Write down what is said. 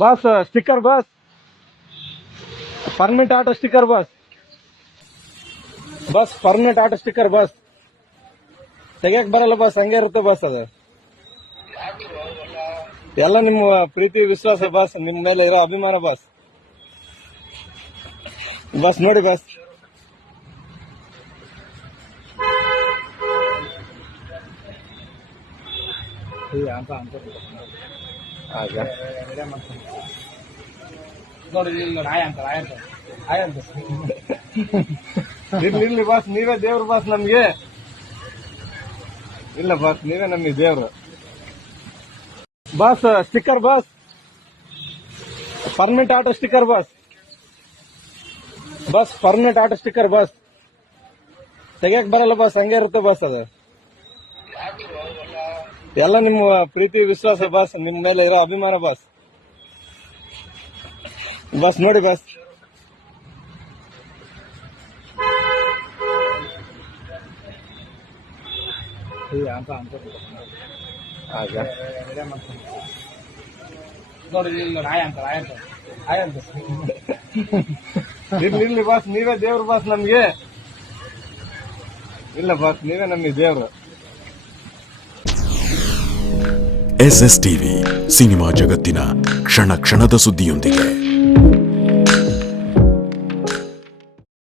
Bus sticker boss permanent auto sticker boss permanent auto sticker boss ತೆಗಿಯಕ್ ಬರಲ್ಲ boss, ಹಂಗೆ ಇರುತ್ತೆ ಬಸ್. ಅದು ಎಲ್ಲ ನಿಮ್ಮ ಪ್ರೀತಿ ವಿಶ್ವಾಸ ಬಸ್, ನಿಮ್ ಮೇಲೆ ಇರೋ ಅಭಿಮಾನ ಬಸ್. ಬಸ್ ನೋಡಿ ಬಸ್. ಇರ್ಲಿ ಬಾಸ್, ನೀವೇ ದೇವ್ರು ಬಾಸ್ ನಮ್ಗೆ. ಇಲ್ಲ ಬಾಸ್, ನೀವೇ ನಮ್ಗೆ ದೇವ್ರು. Boss sticker boss permanent auto sticker boss permanent auto sticker boss ತೆಗಿಯಕ್ ಬರಲ್ಲ ಬಸ್, ಹಂಗೆ ಇರುತ್ತೆ ಬಸ್. ಅದು ಎಲ್ಲ ನಿಮ್ಮ ಪ್ರೀತಿ ವಿಶ್ವಾಸ ಬಸ್, ನಿಮ್ ಮೇಲೆ ಇರೋ ಅಭಿಮಾನ ಬಸ್. ಬಸ್ ನೋಡಿ ಬಸ್. ಇರ್ಲಿ ಬಾಸ್, ನೀವೇ ದೇವ್ರು ಬಾಸ್ ನಮ್ಗೆ. ಇಲ್ಲ ಬಾಸ್, ನೀವೇ ನಮ್ಗೆ ದೇವ್ರು. SS ಟಿವಿ ಸಿನಿಮಾ ಜಗತ್ತಿನ ಕ್ಷಣ ಕ್ಷಣದ ಸುದ್ದಿಯೊಂದಿಗೆ.